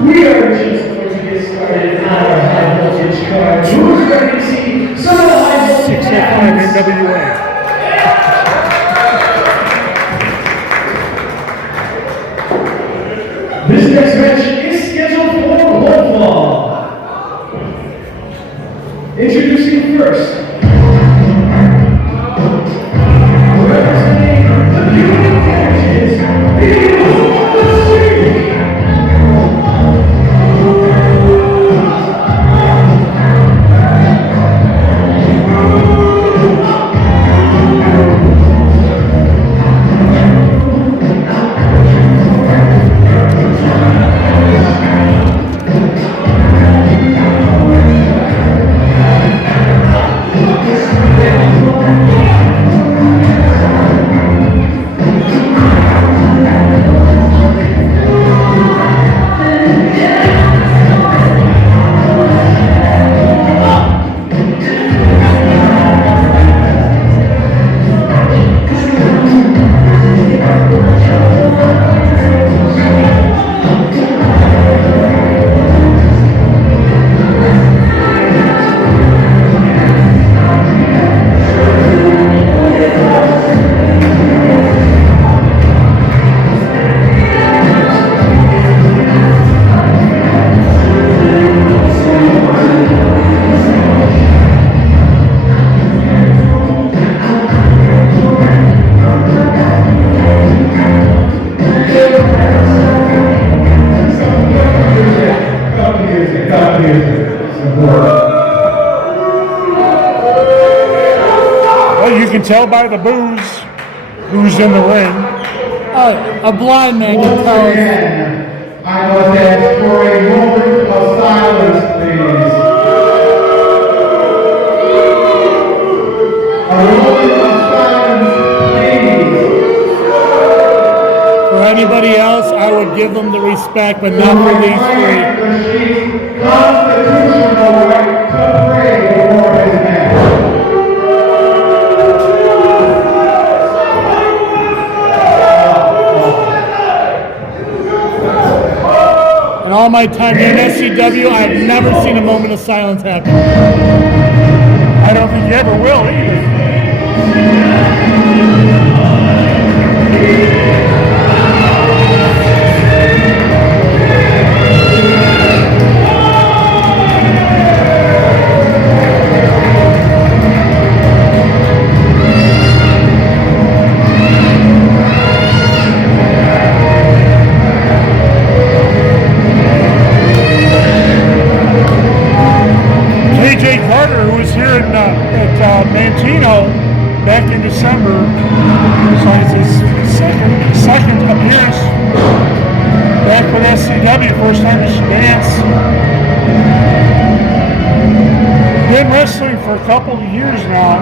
We are just going to get started on our high voltage card. Who's ready to see some of the high voltage 605 NWA. This next match is scheduled for one fall. Introducing first, representing the beauty damages, the Sheik. Well, you can tell by the boos who's in the ring. A blind man can tell us. I must ask for a moment of silence, please. A moment of silence, please. For anybody else, I would give them the respect, but not for these three. The Sheik's constitutional right to pray before his man. In all my time here in SCW, I've never seen a moment of silence happen. I don't think you ever will either. Who was here at Mantino back in December. So it's his second appearance back with SCW, first time he should dance. Been wrestling for a couple of years now.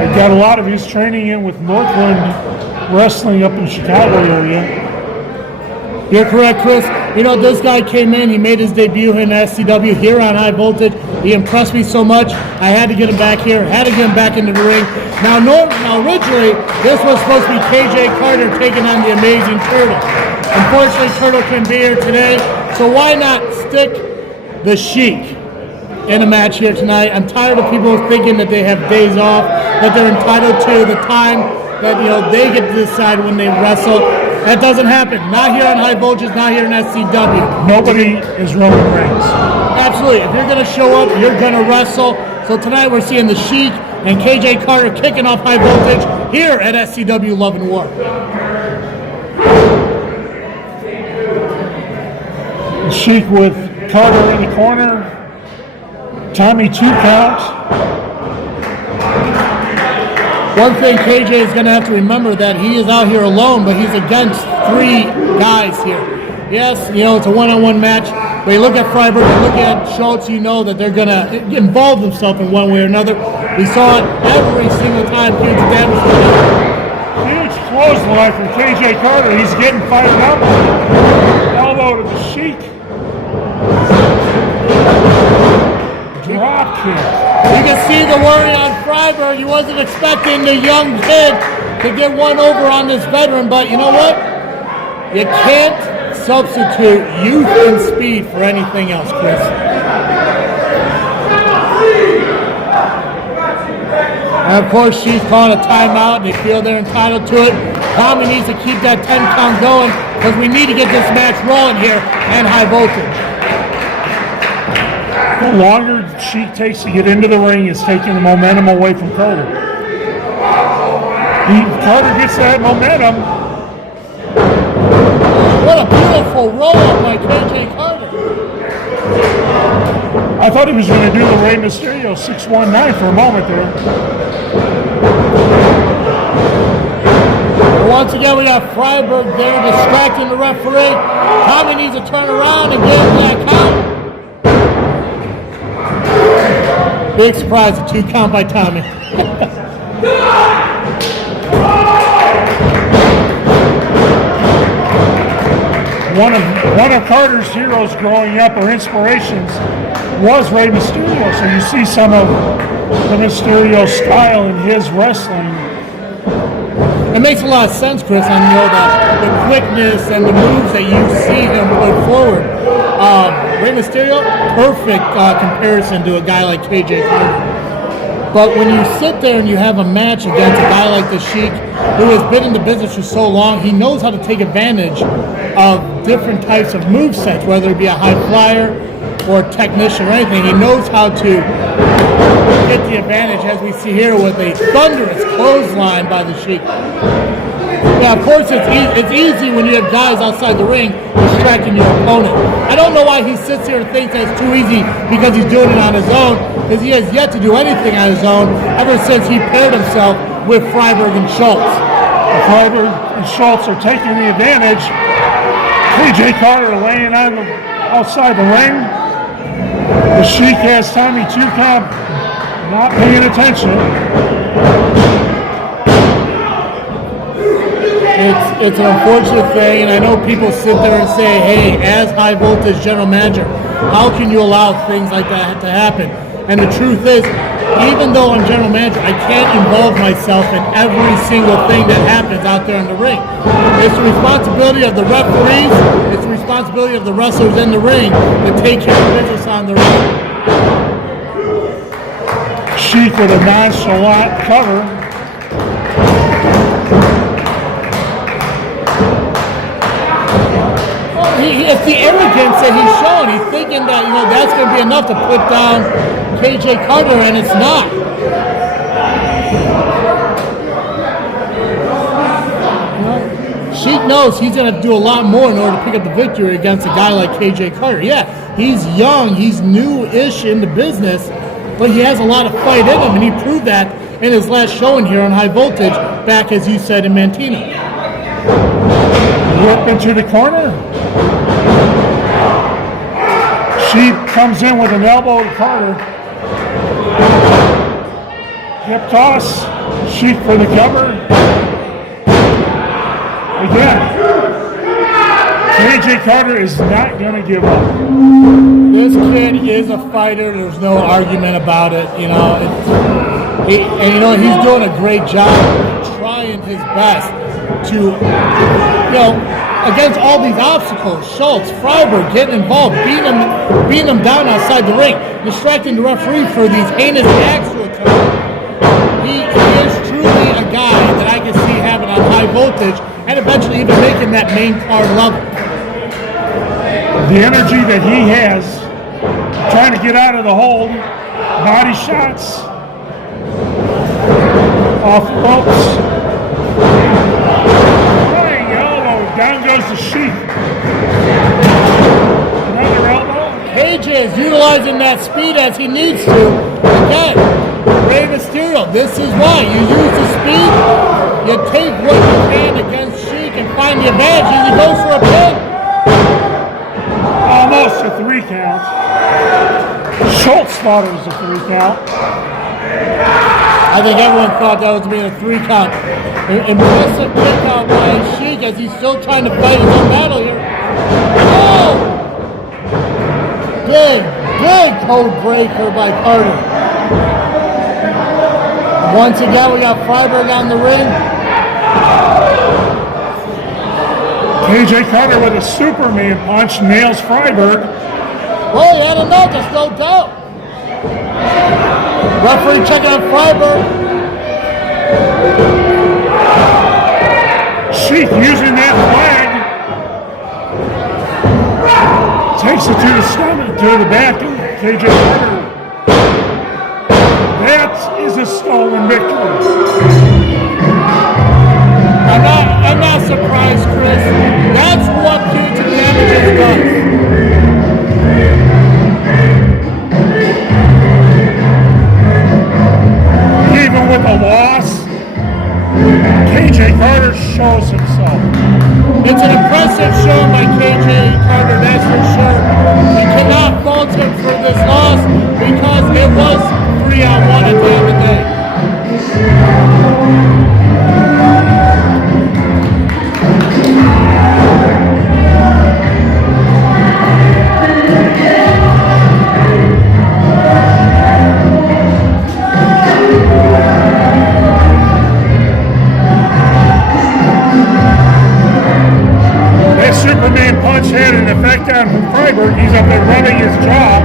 He got a lot of his training in with Northland Wrestling up in the Chicago area. You're correct, Chris. You know, this guy came in, he made his debut in SCW here on High Voltage. He impressed me so much, I had to get him back here, had to get him back into the ring. Now originally, this was supposed to be KJ Carter taking on the Amazing Turtle. Unfortunately, Turtle couldn't be here today, so why not stick the Sheik in a match here tonight? I'm tired of people thinking that they have days off, that they're entitled to the time that, you know, they get to decide when they wrestle. That doesn't happen. Not here on High Voltage, not here in SCW. Nobody is Roman Reigns. Absolutely. If you're going to show up, you're going to wrestle. So tonight we're seeing the Sheik and KJ Carter kicking off High Voltage here at SCW Love and War. Sheik with Carter in the corner. Tommy 2 count. One thing KJ is going to have to remember that he is out here alone, but he's against 3 guys here. Yes, you know, it's a one-on-one match. But you look at Frieberg, you look at Schultz, you know that they're going to involve themselves in one way or another. We saw it every single time. Huge damage. Huge clothesline from KJ Carter. He's getting fired up. Elbow to the Sheik. Drop kick. You can see the worry on Frieberg. He wasn't expecting the young kid to get one over on this veteran, but you know what? You can't substitute youth and speed for anything else, Chris. And of course, she's calling a timeout. They feel they're entitled to it. Tommy needs to keep that 10 count going because we need to get this match rolling here and high voltage. The longer Sheik takes to get into the ring, is taking the momentum away from Carter. Carter gets that momentum. What a beautiful roll-up by KJ Carter. I thought he was going to do the Rey Mysterio 619 for a moment there. Once again, we got Frieberg there distracting the referee. Tommy needs to turn around and get that count. Big surprise, a 2 count by Tommy. One of Carter's heroes growing up, or inspirations, was Rey Mysterio. So you see some of the Mysterio style in his wrestling. It makes a lot of sense, Chris, on the quickness and the moves that you see him put forward. Rey Mysterio, perfect comparison to a guy like KJ Carter. But when you sit there and you have a match against a guy like the Sheik, who has been in the business for so long, he knows how to take advantage of different types of movesets, whether it be a high flyer or a technician or anything. He knows how to get the advantage, as we see here with a thunderous clothesline by the Sheik. Yeah, of course it's easy when you have guys outside the ring distracting your opponent. I don't know why he sits here and thinks that it's too easy because he's doing it on his own, because he has yet to do anything on his own ever since he paired himself with Frieberg and Schultz. Frieberg and Schultz are taking the advantage. KJ Carter laying on the outside the ring. The Sheik has Tommy 2 count, not paying attention. It's an unfortunate thing, and I know people sit there and say, hey, as high voltage general manager, how can you allow things like that to happen? And the truth is, even though I'm general manager, I can't involve myself in every single thing that happens out there in the ring. It's the responsibility of the referees, it's the responsibility of the wrestlers in the ring to take care of business on the ring. Sheik with a nonchalant cover. It's the arrogance that he's showing. He's thinking that, that's going to be enough to put down KJ Carter, and it's not. Sheik knows he's going to do a lot more in order to pick up the victory against a guy like KJ Carter. Yeah, he's young, he's new-ish in the business, but he has a lot of fight in him, and he proved that in his last showing here on High Voltage, back, as you said, in Mantino. Whip into the corner. Sheik comes in with an elbow to Carter. Hip toss. Sheik for the cover. Again. KJ Carter is not going to give up. This kid is a fighter. There's no argument about it. He's doing a great job trying his best to, against all these obstacles. Schultz, Frieberg getting involved, beating them down outside the ring, distracting the referee for these heinous acts to occur. He is truly a guy that I can see having on High Voltage and eventually even making that main card level. The energy that he has, trying to get out of the hold, body shots, off ropes. Down goes the Sheik. Another elbow. KJ is utilizing that speed as he needs to. Again, Rey Mysterio, this is why. You use the speed, you take what you can against Sheik and find the advantage, and he goes for a pin. Almost a 3 count. Schultz thought it was a 3 count. I think everyone thought that was being a 3 count. Impressive kick out by Sheik as he's still trying to fight his own battle here. Oh! Big code breaker by Carter. Once again, we got Frieberg on the ring. KJ Carter with a Superman punch nails Frieberg. Well, he had enough, there's no doubt. Referee checking on Frieberg. Sheik using that flag. Takes it to the stomach, to the back of KJ Carter. That is a stolen victory. I'm not surprised, Chris. That's what punitive damages does. Even with a loss, KJ Carter shows himself. It's an impressive show by KJ Carter, that's for sure. You cannot fault him for this loss because it was 3-on-1 at the end of the day. That Superman punch had an effect on Frieberg. He's up there rubbing his jaw.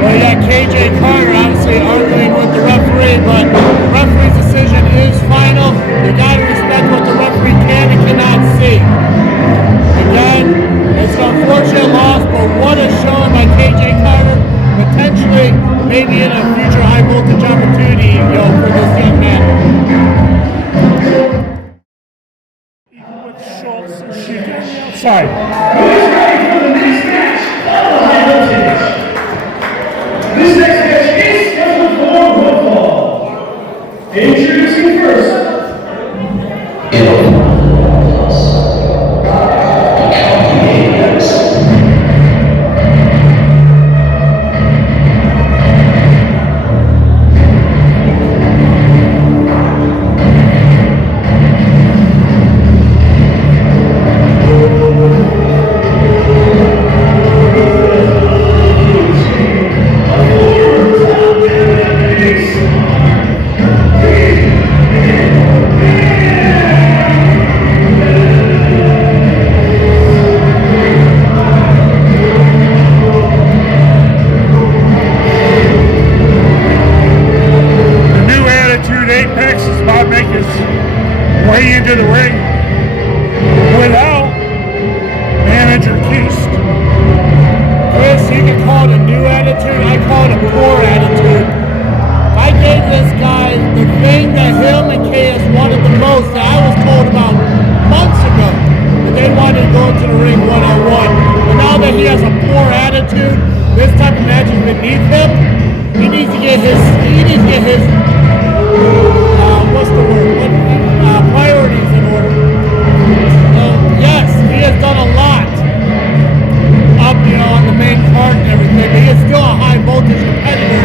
Well, yeah, KJ Carter obviously arguing with the referee, but the referee's decision is final. You got to respect what the referee can and cannot see. Again, it's an unfortunate loss, but what a showing by KJ Carter. Potentially, maybe in a future high voltage opportunity, for this young man. With Schultz and Sheik on the outside. This next match is scheduled for one fall. Introducing first. Way into the ring without manager Keast. Chris, you can call it a new attitude. I call it a poor attitude. I gave this guy the thing that him and Kaos wanted the most that I was told about months ago. That they wanted to go into the ring one-on-one. But now that he has a poor attitude, this type of match is beneath him. He needs to get his what's the word? Priorities in order. Yes, he has done a lot up, on the main card and everything, but he is still a high voltage competitor.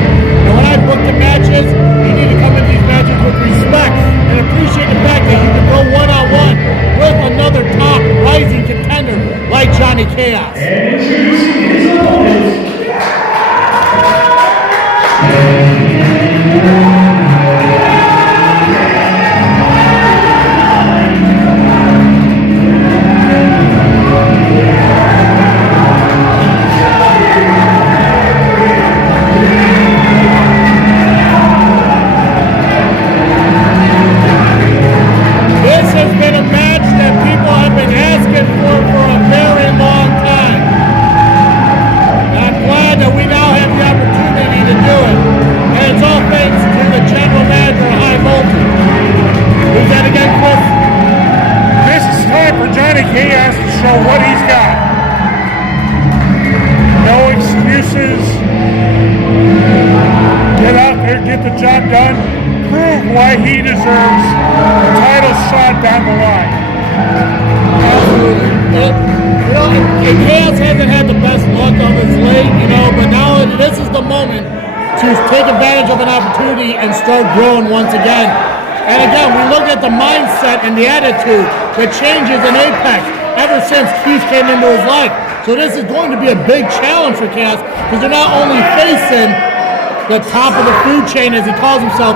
And when I book the matches, you need to come in these matches with respect and appreciate the fact that you can go one-on-one with another top rising contender like Johnny Kaos. And introducing his opponent. Kaos to show what he's got. No excuses. Get out there, get the job done, prove why he deserves a title shot down the line. Absolutely. And Kaos hasn't had the best luck of his late, but now this is the moment to take advantage of an opportunity and start growing once again. And again, we look at the mindset and the attitude that changes in Apex ever since Keith came into his life. So this is going to be a big challenge for Kaos because they're not only facing the top of the food chain, as he calls himself,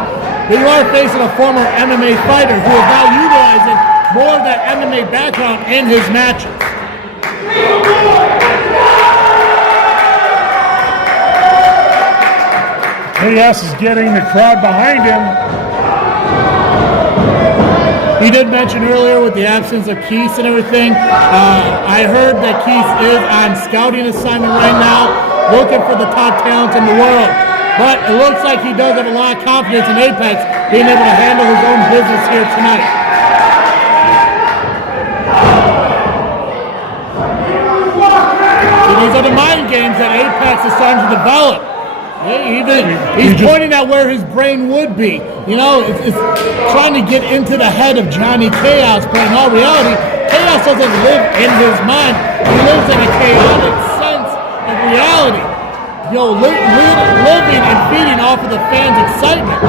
but you are facing a former MMA fighter who is now utilizing more of that MMA background in his matches. Kaos is getting the crowd behind him. He did mention earlier with the absence of Keith and everything, I heard that Keith is on scouting assignment right now, looking for the top talent in the world. But it looks like he does have a lot of confidence in Apex being able to handle his own business here tonight. So these are the mind games that Apex is starting to develop. He's pointing at where his brain would be. You know, it's trying to get into the head of Johnny Kaos, but in all reality, Kaos doesn't live in his mind. He lives in a chaotic sense of reality. Living and feeding off of the fans' excitement.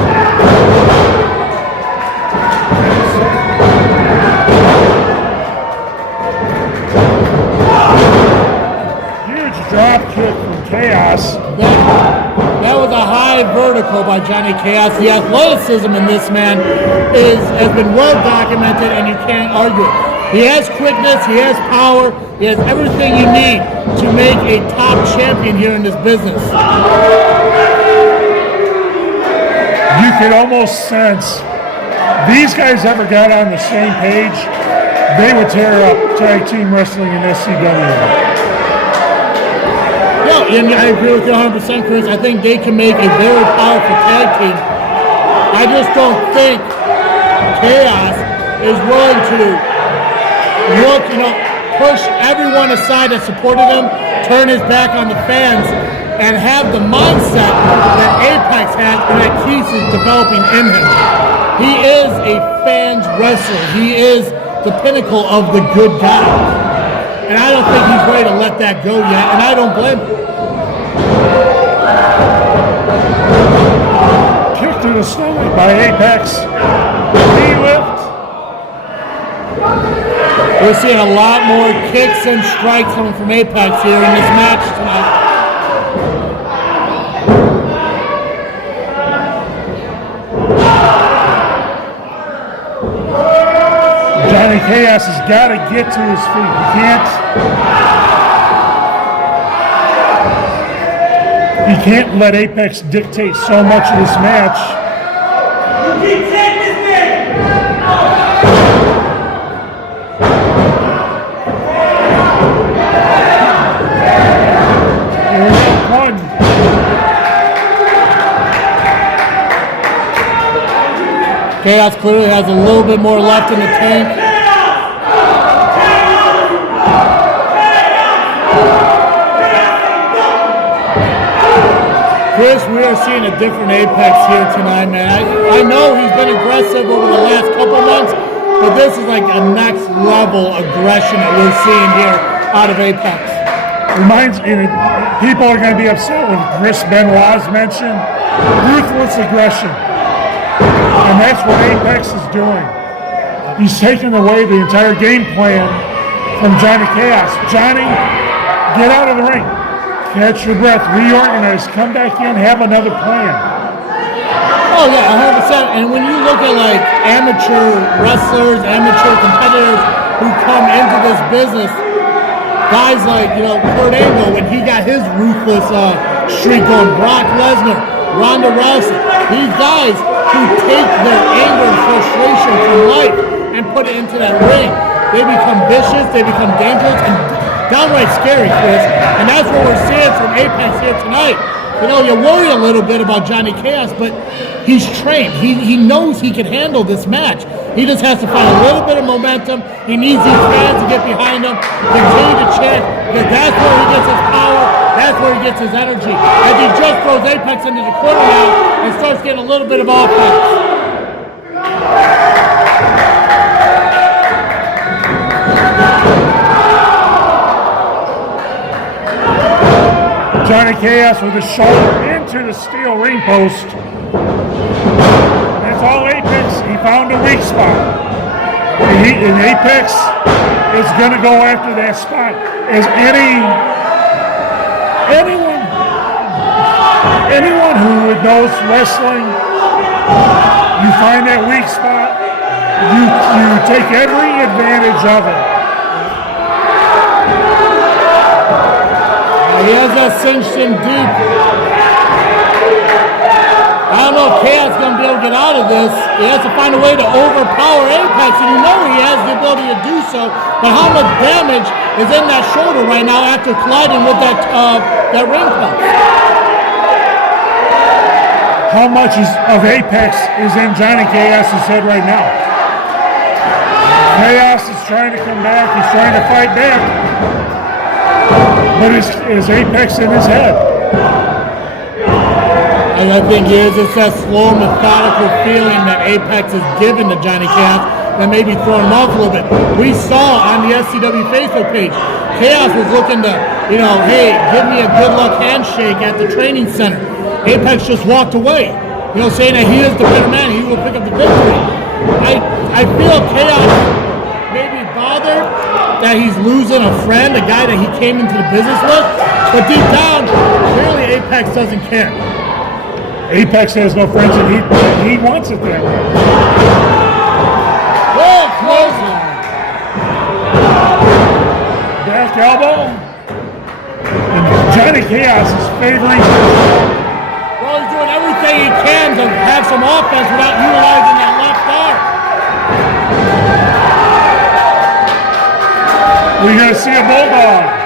Huge drop kick from Kaos. That was a high vertical by Johnny Kaos. The athleticism in this man has been well documented, and you can't argue it. He has quickness, he has power, he has everything you need to make a top champion here in this business. You could almost sense these guys ever got on the same page, they would tear up tag team wrestling in SCW. Yeah, and I agree with you 100%, Chris. I think they can make a very powerful tag team. I just don't think Kaos is willing to push everyone aside that supported him, turn his back on the fans, and have the mindset that Apex has and that Keith is developing in him. He is a fans wrestler. He is the pinnacle of the good guy. And I don't think he's ready to let that go yet, and I don't blame him. Kick to the stomach by Apex. Knee lift. We're seeing a lot more kicks and strikes coming from Apex here in this match tonight. Johnny Kaos has got to get to his feet. He can't let Apex dictate so much of this match. Kaos clearly has a little bit more left in the tank. Chris, we are seeing a different Apex here tonight, man. I know he's been aggressive over the last couple months, but this is like a next level aggression that we're seeing here out of Apex. People are going to be upset when Chris Benoit's mentioned ruthless aggression. And that's what Apex is doing. He's taking away the entire game plan from Johnny Kaos. Johnny, get out of the ring. Catch your breath. Reorganize. Come back in. Have another plan. Oh, yeah, 100%. And when you look at, like, amateur wrestlers, amateur competitors who come into this business, guys like, Kurt Angle, when he got his ruthless streak on, Brock Lesnar, Ronda Rousey, these guys who take their anger and frustration from life and put it into that ring. They become vicious, they become dangerous, and downright scary, Chris. And that's what we're seeing from Apex here tonight. You worry a little bit about Johnny Kaos, but he's trained. He knows he can handle this match. He just has to find a little bit of momentum. He needs these fans to get behind him, continue to chant, because that's where he gets his power, that's where he gets his energy. As he just throws Apex into the corner now and starts getting a little bit of offense. Johnny Kaos with his shoulder into the steel ring post. That's all Apex. He found a weak spot. And Apex is going to go after that spot. As anyone who knows wrestling You find that weak spot, you take every advantage of it. He has that cinched in deep. I don't know if Kaos is going to be able to get out of this. He has to find a way to overpower Apex, and you know he has the ability to do so. But how much damage is in that shoulder right now after colliding with that ring post? How much of Apex is in Johnny Kaos' head right now? Kaos is trying to come back. He's trying to fight back. But is Apex in his head? And I think it's that slow, methodical feeling that Apex is giving to Johnny Kaos that may be throwing him off a little bit. We saw on the SCW Facebook page, Kaos was looking to, hey, give me a good luck handshake at the training center. Apex just walked away, saying that he is the better man. He will pick up the victory. I feel Kaos may be bothered that he's losing a friend, a guy that he came into the business with, but deep down, clearly Apex doesn't care. Apex has no friends, and he wants it that way. Whoa, close. Back elbow. And Johnny Kaos is favoring. Well, he's doing everything he can to have some offense without utilizing that left arm. We're going to see a bulldog.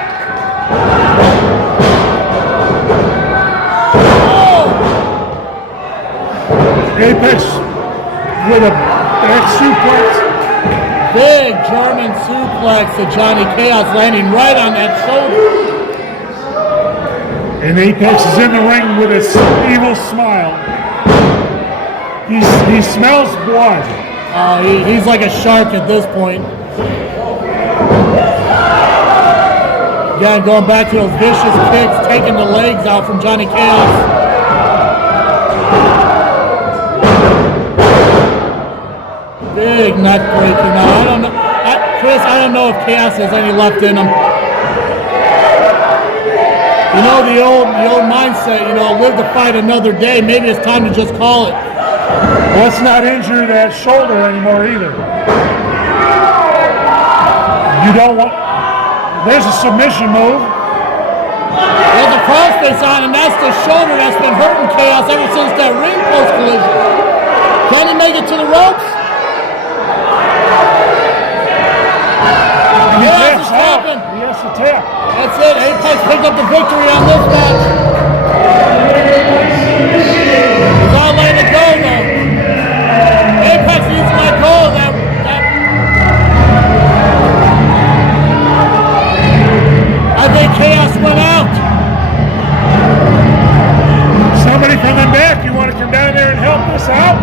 Apex with a back suplex. Big German suplex to Johnny Kaos, landing right on that shoulder. And Apex is in the ring with his evil smile. He smells blood. He's like a shark at this point. Again, going back to those vicious kicks, taking the legs out from Johnny Kaos. Big neck breaker now. I don't know, Chris. I don't know if Kaos has any left in him. The old mindset. Live to fight another day. Maybe it's time to just call it. Let's not injure that shoulder anymore either. You don't want. There's a submission move. There's a crossface on, and that's the shoulder that's been hurting Kaos ever since that ring post collision. Can he make it to the ropes? He taps out. He has to tap. That's it. Apex picked up the victory on this match. He's not letting it go, though. Apex needs to let go of that. I think Kaos went out. Somebody coming back. You want to come down there and help us out?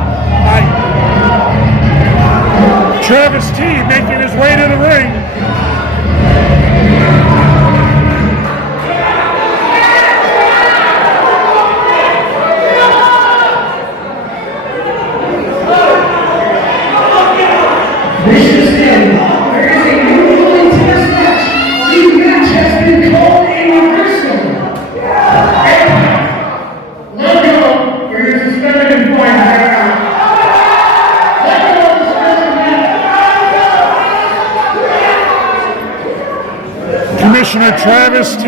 Travis T making his way to the ring. This is him. There is a new ruling to this match. The match has been called a reversal. Let go, or you're suspended and fined right now. Let go of the suspension match. Commissioner Travis T.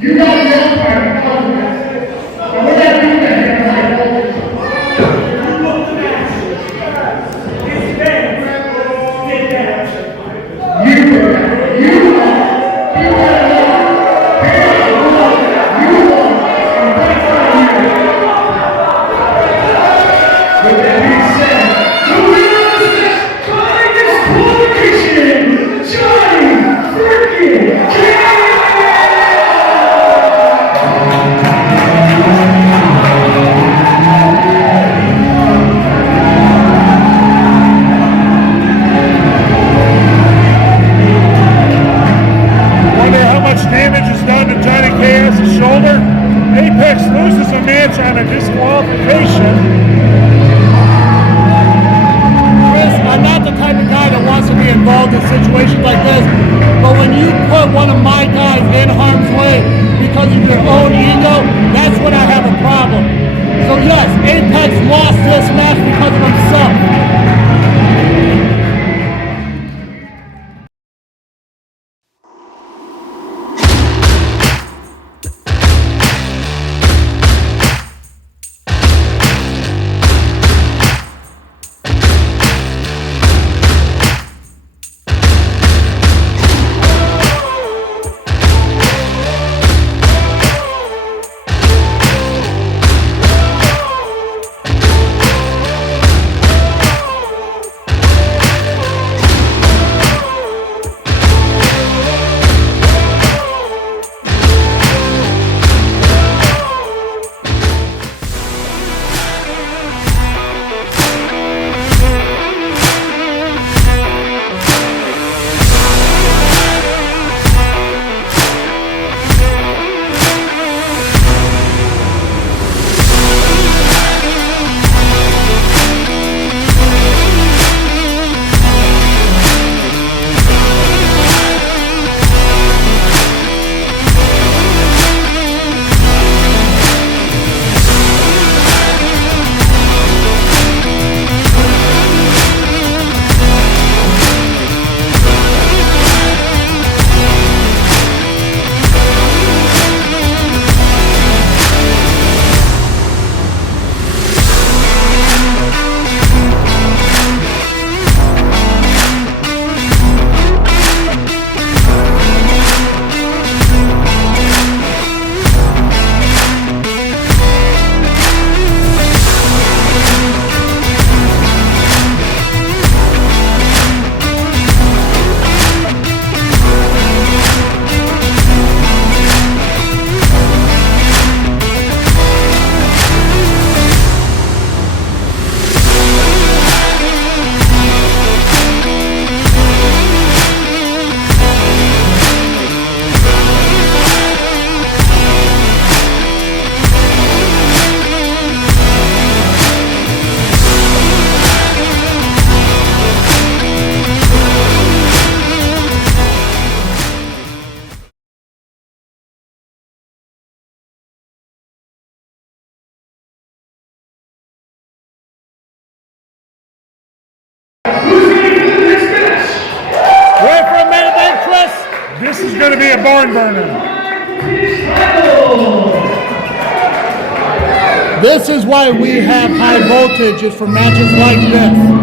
You got the umpire because of this. And we're not doing that here in high voltage. With that being said, the winner of this match by disqualification Apex lost this match because of himself. This is going to be a barn burner. This is why we have high voltages for matches like this.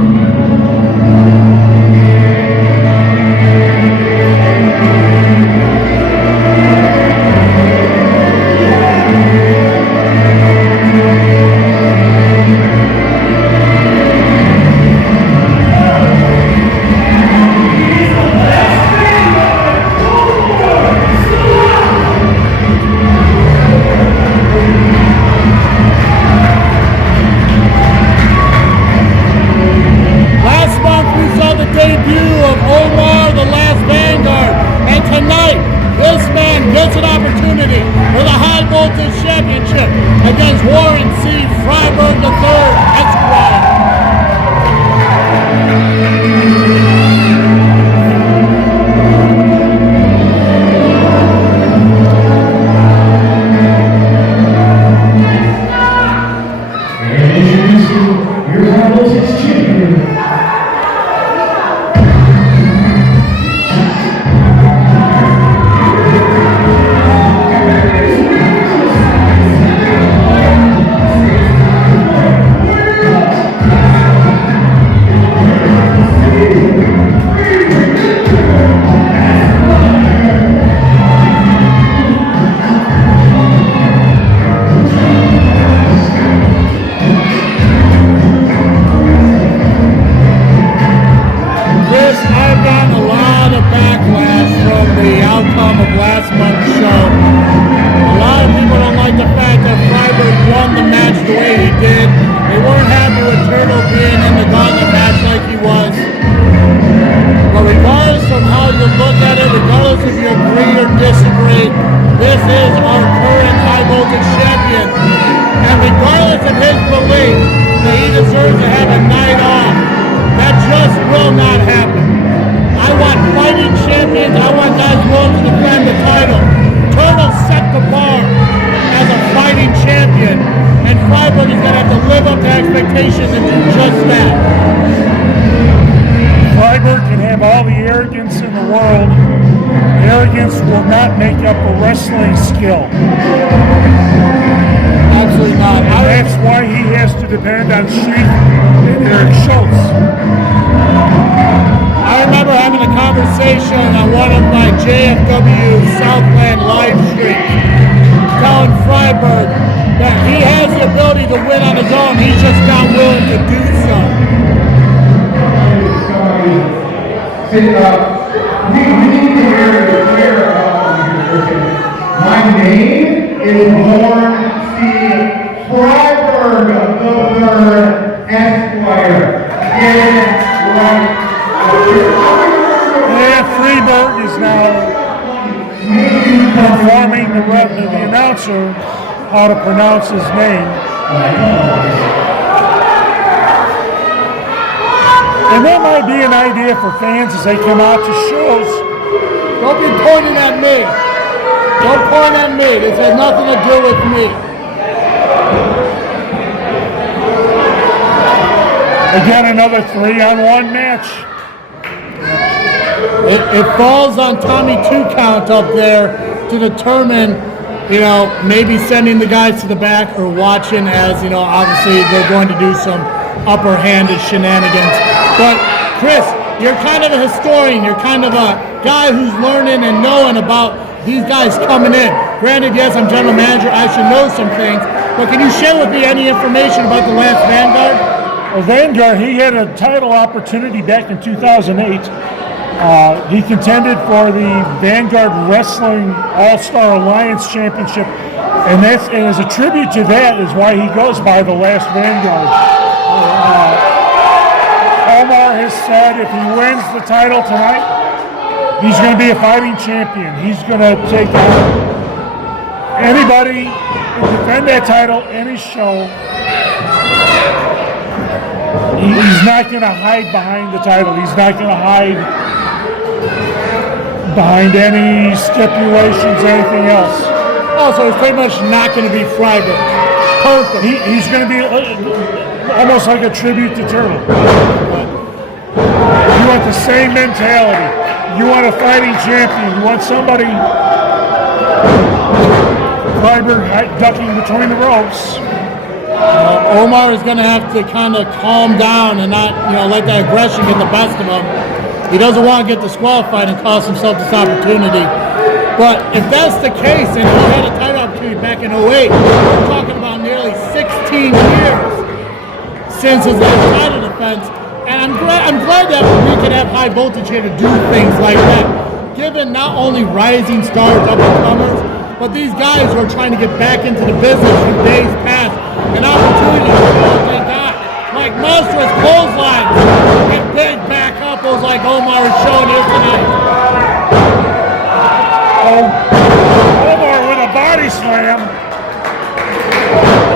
live up to expectations and do just that. Frieberg can have all the arrogance in the world. Arrogance will not make up a wrestling skill. Absolutely not. And that's why he has to depend on Sheik and Eric Schultz. I remember having a conversation on one of my JFW Southland live streams, telling Frieberg that he has the ability to win on his own. He's just not willing to do so. We need to hear the clear my name is Born Steve Frieberg III Esquire. Get it right. And Frieberg is now informing the announcer how to pronounce his name. And that might be an idea for fans as they come out to shows. Don't be pointing at me. Don't point at me. This has nothing to do with me. Again, another 3-on-1 match. It falls on Tommy 2 count up there to determine, maybe sending the guys to the back or watching as, obviously they're going to do some upper-handed shenanigans. But, Chris, you're kind of a historian. You're kind of a guy who's learning and knowing about these guys coming in. Granted, yes, I'm general manager. I should know some things. But can you share with me any information about the last Vanguard? Well, Vanguard, he had a title opportunity back in 2008. He contended for the Vanguard Wrestling All-Star Alliance Championship. And as a tribute to that is why he goes by the last Vanguard. Omar has said if he wins the title tonight, he's going to be a fighting champion. He's going to take on anybody and defend that title, any show. He's not going to hide behind the title. He's not going to hide behind any stipulations, anything else. Oh, so it's pretty much not going to be Frieberg. Perfect. He's going to be almost like a tribute to Turtle. You want the same mentality. You want a fighting champion. You want somebody Frieberg ducking between the ropes. Omar is going to have to kind of calm down and not, let that aggression get the best of him. He doesn't want to get disqualified and cost himself this opportunity. But if that's the case, and he had a title opportunity back in 08, we're talking about nearly 16 years since his last title defense. And I'm glad that we can have high voltage here to do things like that. Given not only rising stars, up-and-comers, but these guys who are trying to get back into the business from days past, an opportunity to show what they got. Like monstrous clotheslines and big back uppos like Omar is showing here tonight. Omar with a body slam.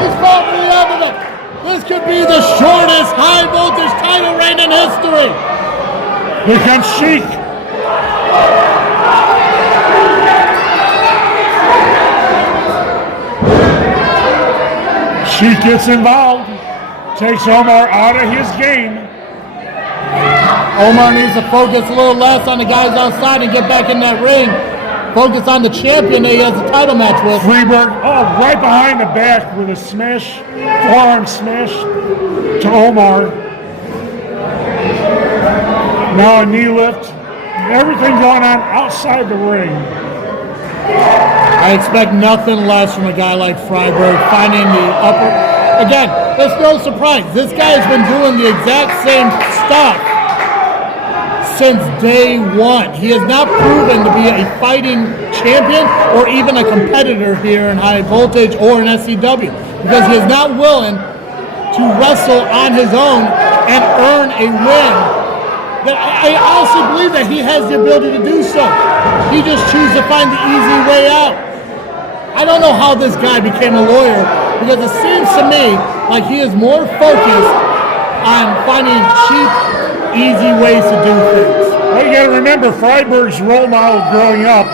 He's fought for the evidence. This could be the shortest high voltage title reign in history. Here comes Sheik. Sheik gets involved, takes Omar out of his game. Omar needs to focus a little less on the guys outside and get back in that ring. Focus on the champion that he has a title match with. Frieberg, right behind the back with a smash, forearm smash to Omar. Now a knee lift. Everything going on outside the ring. I expect nothing less from a guy like Frieberg, finding the upper. Again, it's no surprise. This guy has been doing the exact same stuff since day one. He has not proven to be a fighting champion or even a competitor here in high voltage or in SCW because he is not willing to wrestle on his own and earn a win. But I honestly believe that he has the ability to do so. He just chooses to find the easy way out. I don't know how this guy became a lawyer because it seems to me like he is more focused on finding cheap, easy ways to do things. Well, you got to remember, Frieberg's role model growing up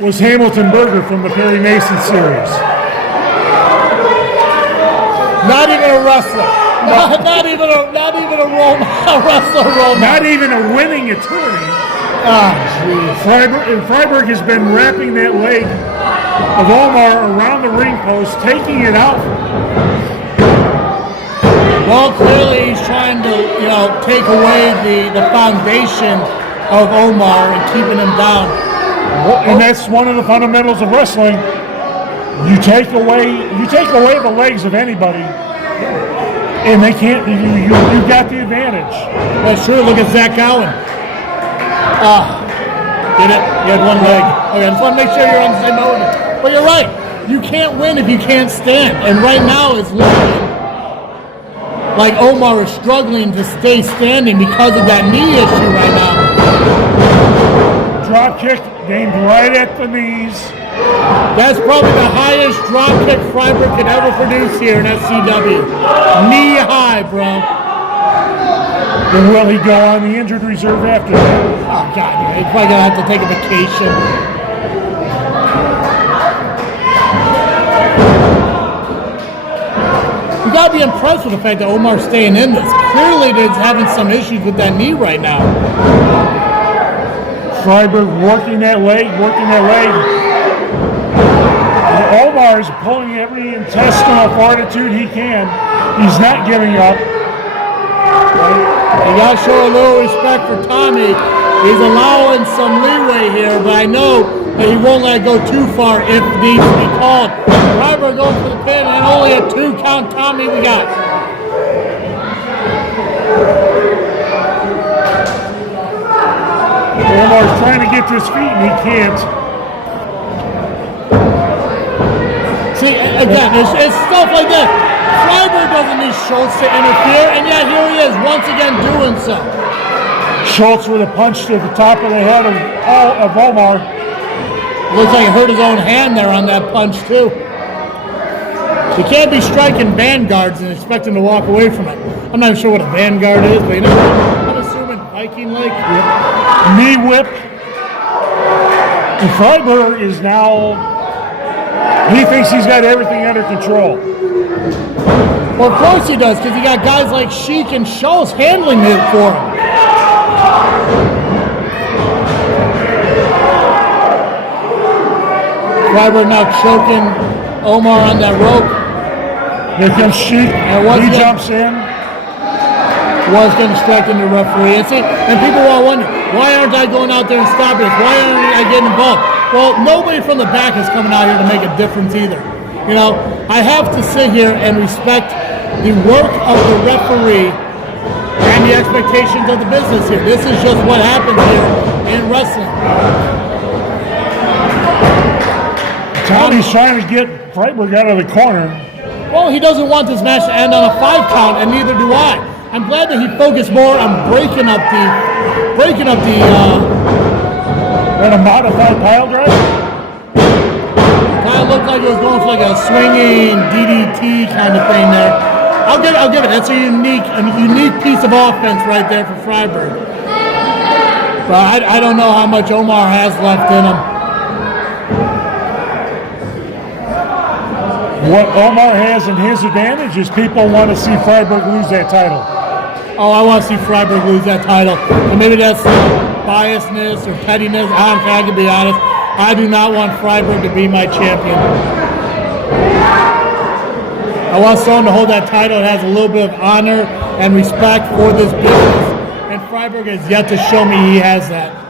was Hamilton Berger from the Perry Mason series. Not even a wrestler. Not even a wrestler role model. Not even a winning attorney. Ah, jeez. Frieberg has been wrapping that leg of Omar around the ring post, taking it out. Well, clearly he's trying to, take away the foundation of Omar and keeping him down. And that's one of the fundamentals of wrestling. You take away the legs of anybody, and they can't. You got the advantage. That's true. Look at Zach Allen. Did it? You had one leg. Okay, I just want to make sure you're on the same boat. But you're right. You can't win if you can't stand. And right now it's looking like Omar is struggling to stay standing because of that knee issue right now. Drop kick aimed right at the knees. That's probably the highest drop kick Frieberg could ever produce here in SCW. Knee high, bro. And will he go on the injured reserve after that? Oh, God, yeah. He's probably going to have to take a vacation. You got to be impressed with the fact that Omar's staying in this. Clearly, he's having some issues with that knee right now. Frieberg working that leg. Omar is pulling every intestinal fortitude he can. He's not giving up. You got to show a little respect for Tommy. He's allowing some leeway here, but I know that he won't let it go too far if needs to be called. Frieberg going for the pin, and only a 2 count Tommy we got. Omar's trying to get to his feet, and he can't. See, again, it's stuff like that. Frieberg doesn't need Schultz to interfere, and yet here he is, once again doing so. Schultz with a punch to the top of the head of Omar. Looks like he hurt his own hand there on that punch, too. You can't be striking vanguards and expect him to walk away from it. I'm not even sure what a vanguard is, but I'm assuming Viking leg. Yep. Knee whip. And Frieberg is now, he thinks he's got everything under control. Well, of course he does, because he got guys like Sheik and Schultz handling it for him. Frieberg now choking Omar on that rope. Here comes Sheik. He jumps in. Was getting distracted the referee. And people will wonder, why aren't I going out there and stopping this? Why aren't I getting involved? Well, nobody from the back is coming out here to make a difference either. I have to sit here and respect the work of the referee and the expectations of the business here. This is just what happens here in wrestling. Tommy's trying to get Frieberg out of the corner. Well, he doesn't want this match to end on a 5 count, and neither do I. I'm glad that he focused more on breaking up the a modified pile driver? Kind of looked like it was going for like a swinging DDT kind of thing there. I'll give it. That's a unique piece of offense right there for Frieberg. But I don't know how much Omar has left in him. What Omar has in his advantage is people want to see Frieberg lose that title. Oh, I want to see Frieberg lose that title. And maybe that's biasness or pettiness. I can be honest. I do not want Frieberg to be my champion. I want someone to hold that title that has a little bit of honor and respect for this business. And Frieberg has yet to show me he has that.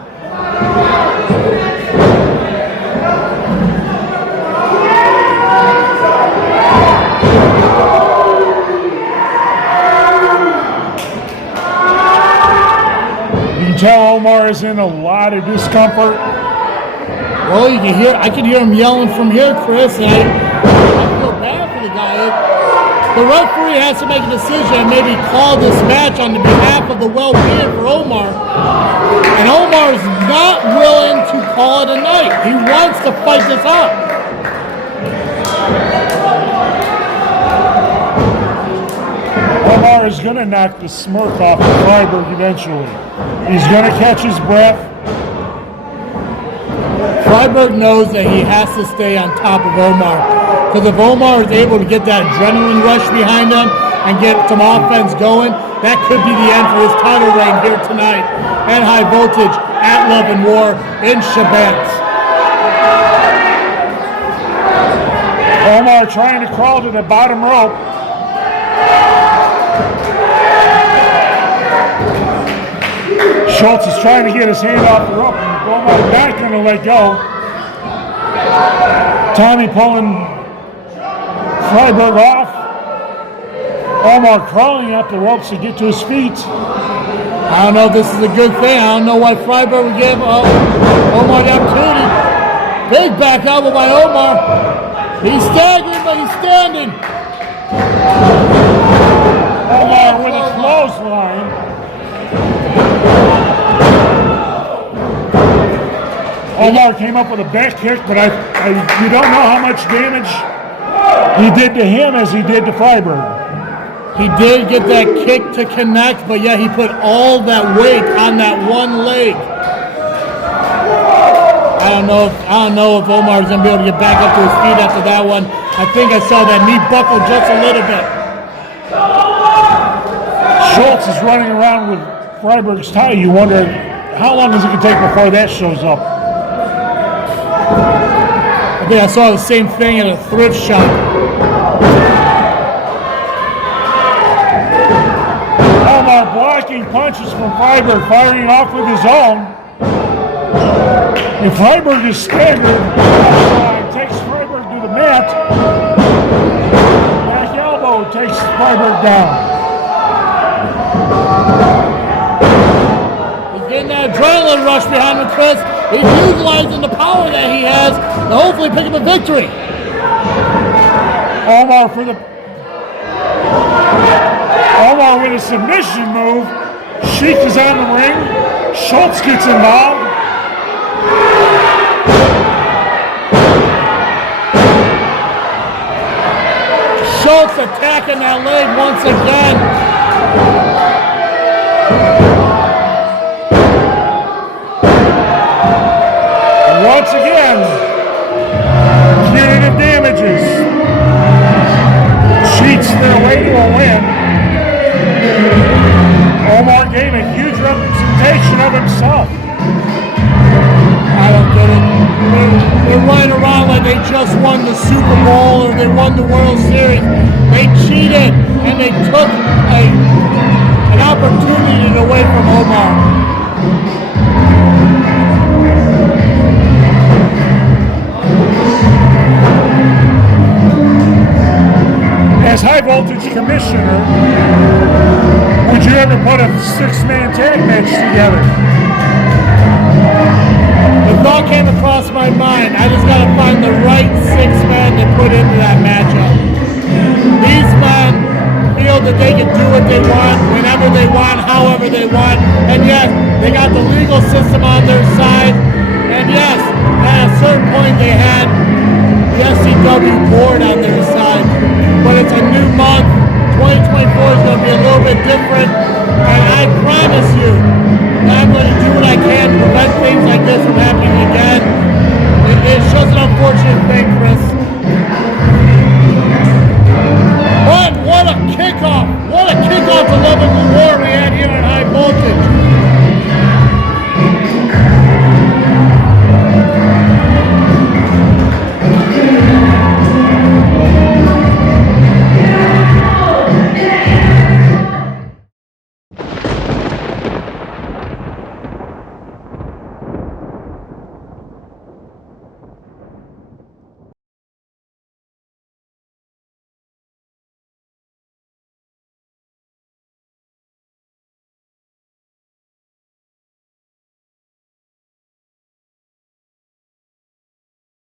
Tell Omar is in a lot of discomfort. Well, I can hear him yelling from here, Chris, and I feel bad for the guy. The referee has to make a decision and maybe call this match on the behalf of the well-being for Omar. And Omar is not willing to call it a night. He wants to fight this out. Omar is going to knock the smirk off of Frieberg eventually. He's going to catch his breath. Frieberg knows that he has to stay on top of Omar. Because if Omar is able to get that adrenaline rush behind him and get some offense going, that could be the end for his title reign here tonight at High Voltage at Love and War in Sheik. Omar trying to crawl to the bottom rope. Schultz is trying to get his hand off the rope. Omar's not going to let go. Tommy pulling Frieberg off. Omar crawling up the ropes to get to his feet. I don't know if this is a good thing. I don't know why Frieberg would give Omar the opportunity. Big back elbow by Omar. He's staggering, but he's standing. Omar with a clothesline. Omar came up with a back kick, but you don't know how much damage he did to him as he did to Frieberg. He did get that kick to connect, but yeah, he put all that weight on that one leg. I don't know if Omar's gonna be able to get back up to his feet after that one. I think I saw that knee buckle just a little bit. Schultz is running around with Frieberg's tie. You wonder how long is it gonna take before that shows up? I think I saw the same thing at a thrift shop. Omar blocking punches from Frieberg, firing off with his own. And Frieberg is staggered. Takes Frieberg to the mat. Back elbow takes Frieberg down. He's getting that adrenaline rush behind him, Chris. He's utilizing the power that he has to hopefully pick up a victory. Omar with a submission move. Sheik is on the ring. Schultz gets involved. Schultz attacking that leg once again. Once again, punitive damages. Cheats their way to a win. Omar gave a huge representation of himself. I don't get it. They're running around like they just won the Super Bowl or they won the World Series. They cheated and they took an opportunity away from Omar. As High Voltage Commissioner, would you ever put a six-man tag match together? The thought came across my mind. I just got to find the right six-man to put into that matchup. These men feel that they can do what they want, whenever they want, however they want. And yes, they got the legal system on their side. And yes, at a certain point they had the SCW board on their side. But it's a new month. 2024 is going to be a little bit different. And I promise you that I'm going to do what I can to prevent things like this from happening again. It's just an unfortunate thing, Chris. What a kickoff. What a kickoff to Love and War